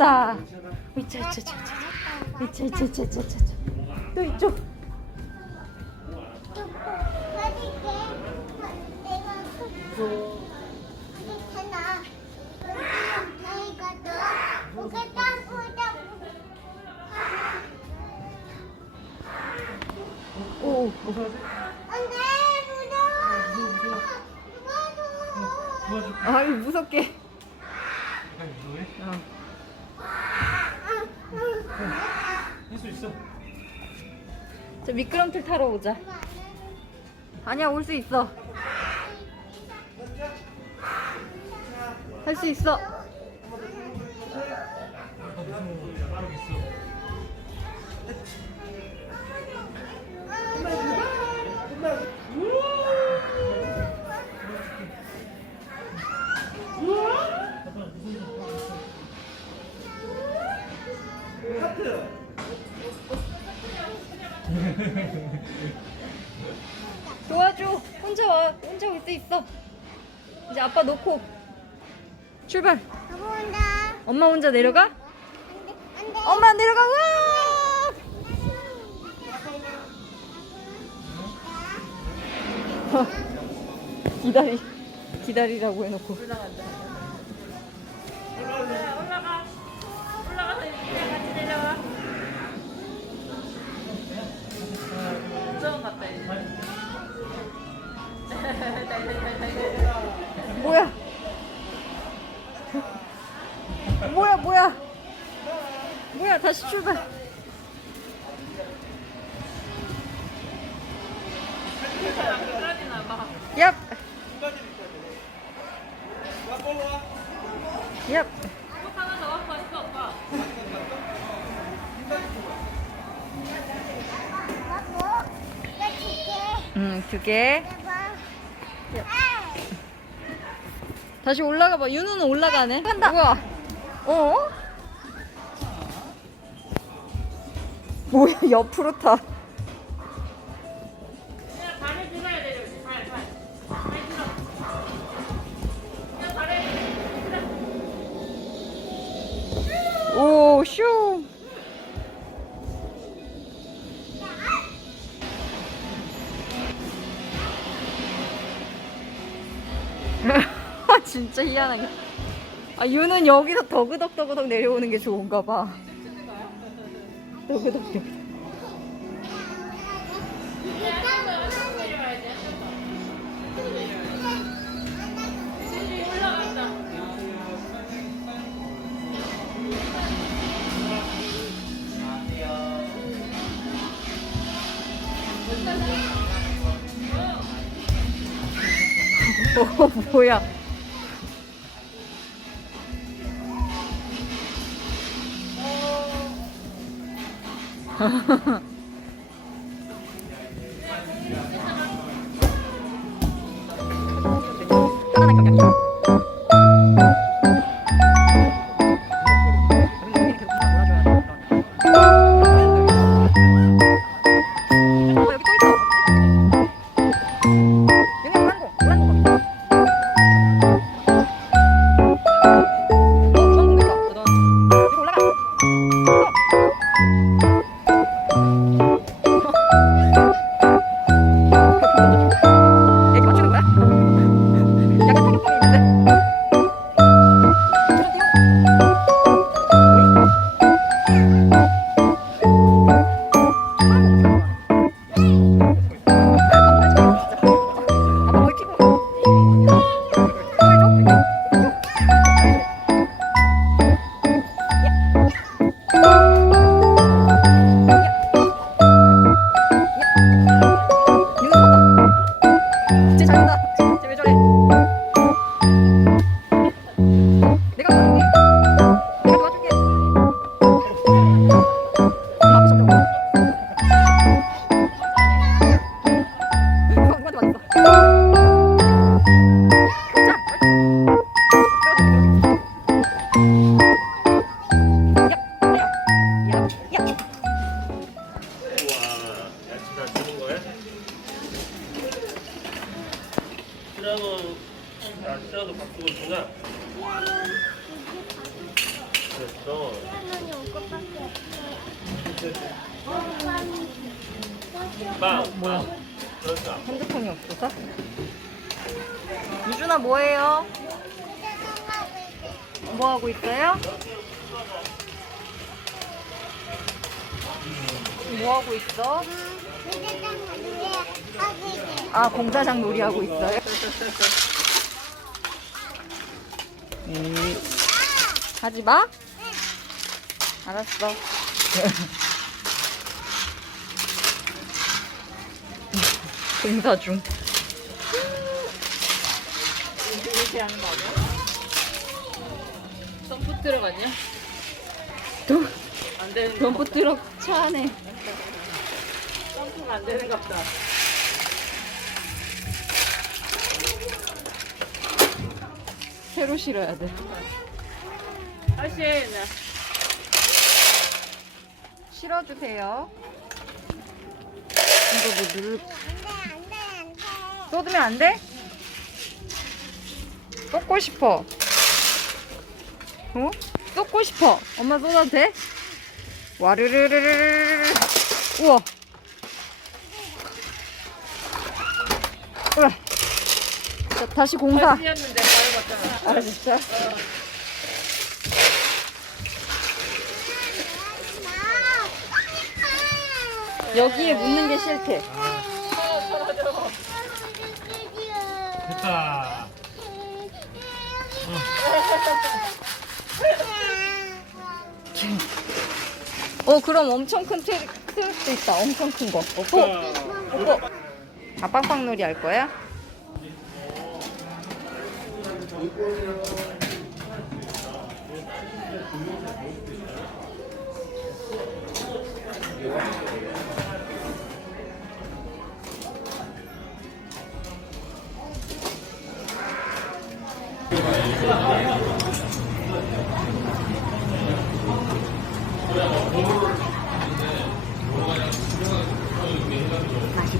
으차 으차 으차 으차. 으차 으차 으차 으차 으차. 또 이쪽. 오. 오. 아 이거 무섭게. 어. 할 수 있어. 저 미끄럼틀 타러 오자. 아니야 올 수 있어. 할 수 있어. 혼자 올 수 있어. 이제 아빠 놓고 출발. 엄마 혼자 내려가? 엄마 내려가. 으아! 어, 기다리 기다리라고 해놓고. 뭐야? 얍. 얍. 음, 두 개. 다시 올라가 봐. 윤우는 올라가네. 간다. 우와. 어? 뭐야, 옆으로 타. 진짜 희한하게. 아, 유는 여기서 더그덕더그덕 내려오는 게 좋은가 봐. 더그덕더그. 어, 뭐야. 유준아 뭐해요? 뭐 하고 있어요? 뭐 하고 있어? 아 공사장 놀이 하고 있어요? 음, 하지 마. 알았어. 공사 중. 이렇게 하는 거 아니야? 덤프 트럭 아니야? 덤, 안 되는 거 덤프 트럭 차 안에. 덤프가 안 되는 것 같다. 새로 실어야 돼. 다시 나 실어주세요. 이거 뭐 누를, 쏟으면 안 돼? 쏟고 싶어. 어? 쏟고 싶어. 엄마 쏟아도 돼? 와르르르르르르. 우와. 우와. 자, 다시 공사. 바로 봤잖아. 아, 진짜? 여기에 묻는 게 싫대. 됐다. 어, 그럼 엄청 큰 트랙, 트랙도 있다. 엄청 큰 거. 오빠, 오빠. 아, 빵빵놀이 할 거야?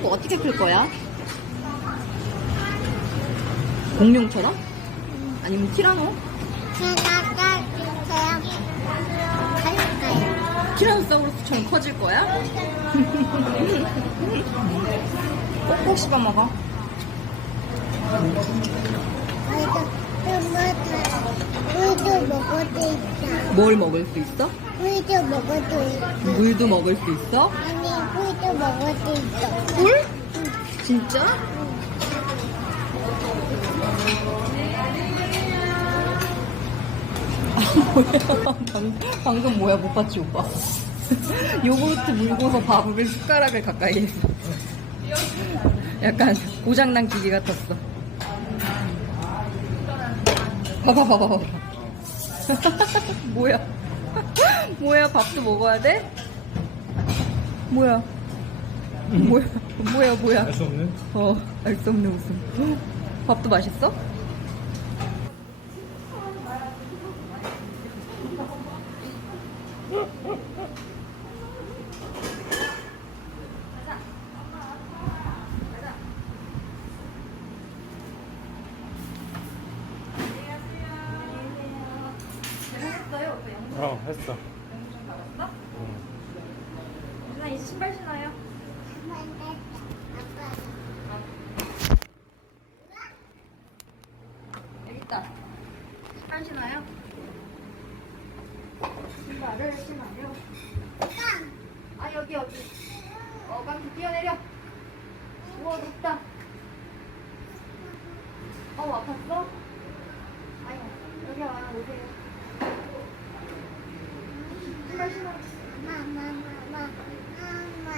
많이 먹고 어떻게 클 거야? 공룡처럼? 아니면 티라노? 티라노사우루스처럼 커질 거야? 꼭꼭 씹어 먹어. 물도 먹어도 있다. 뭘 먹을 수 있어? 물도 먹어도 있다. 물도 먹을 수 있어? 아니, 물도 먹어도 있어. 꿀? 진짜? 뭐야? 방, 방금 뭐야? 못 봤지, 오빠? 요구르트 물고서 밥을 숟가락을 가까이 했어. 약간 고장난 기계 같았어. 봐봐, 봐봐, 봐봐. 뭐야? 뭐야? 밥도 먹어야 돼? 뭐야? 뭐야 뭐야 뭐야 알 수 없는? 어알 수 없는 웃음 밥도 맛있어? 어 했어. 응. 누나 이제 신발 신어요? 여기 있다. 신발 신어요. 신발을 신어요. 아 여기 여기. 어 깜짝 뛰어내려. 우와 높다. 어 아팠어? 아유 여기 와 오세요. 신발 신어. 마마마마 엄마